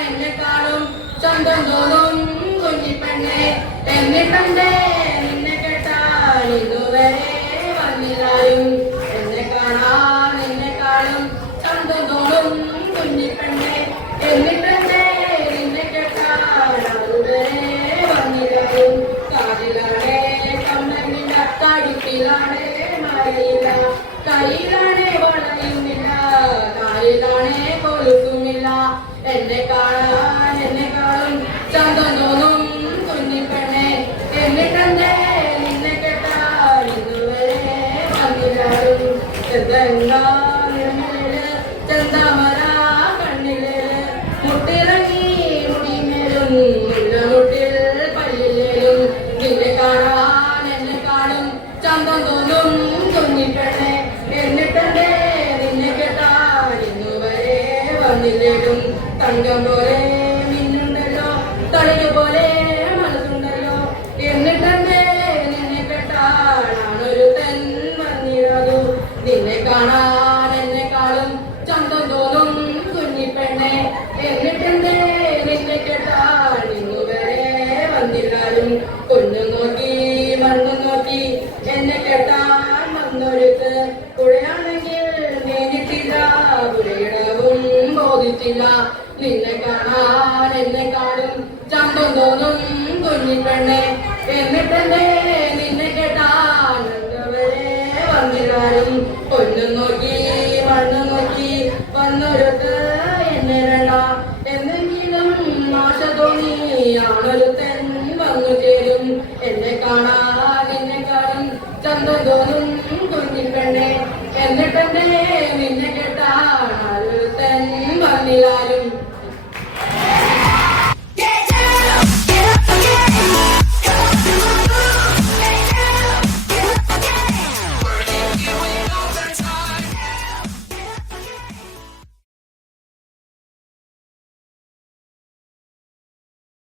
എന്നെ കാണും ചന്തം തോന്നും കുഞ്ഞിപ്പെണ്ണെ എന്നെ നിന്നെ മഴയില്ല കയ്യിലാണേ വളയുന്നില്ല കാലിലാണേ എന്നെ കാണാൻ എന്നെ കാണും ചന്തം തോന്നും എന്നെ കണ്ടേ നിന്നെ കേട്ടാ ഇതുവരെ വന്നില്ലാരും. ചെന്തെന്താ ചന്തം തോന്നും കുഞ്ഞിപ്പെണ്ണെ എന്നിട്ടെന്തേ നിന്നെ കേട്ടാൽ ഇന്നുവരെ വന്നില്ലേലും തങ്കം പോലെ മിന്നുണ്ടല്ലോ തളിര് പോലെ മനസ്സുണ്ടല്ലോ എന്നിട്ടെന്തേ നിന്നെ കേട്ടാൽ ആണൊരു തെൻ വന്നിരതു നിന്നെ കാണാൻ എന്നെ കാണും ചന്തം തോന്നും കുഞ്ഞിപ്പെണ്ണെ എന്നിട്ടെന്തേ നിന്നെ കേട്ടാൽ ഇന്നുവരെ വന്നില്ലാരും കൊന്നു നോക്കി മണ്ണു നോക്കി എന്നെ കേട്ടാൽ വന്നൊരുത്ത്. പുഴയാണെങ്കിൽ നീങ്ങിട്ടില്ല പുഴയിടവും ബോധിച്ചില്ല. നിന്നെ കാണാൻ എന്നെ കാണും. ചന്തം തോന്നും കുഞ്ഞിപ്പെണ്ണെ എന്നിട്ടെന്തേ നിന്നെ കേട്ടാൽ വരെ വന്നില്ലാരും പൊന്നു നോക്കി മണ്ണു നോക്കി വന്നൊരുത്ത് എന്നെ വേണ്ട. എന്തെങ്കിലും ആശ തോന്നി ആണൊരുത്തൻ വന്നു ചേരും. എന്നെ കാണാൻ നടന്നു തോന്നും കുഞ്ഞിക്കണ്ണെ. എന്നിട്ടെന്നെ നിന്നെ കേട്ടാൽ തൻ വന്നിലാലും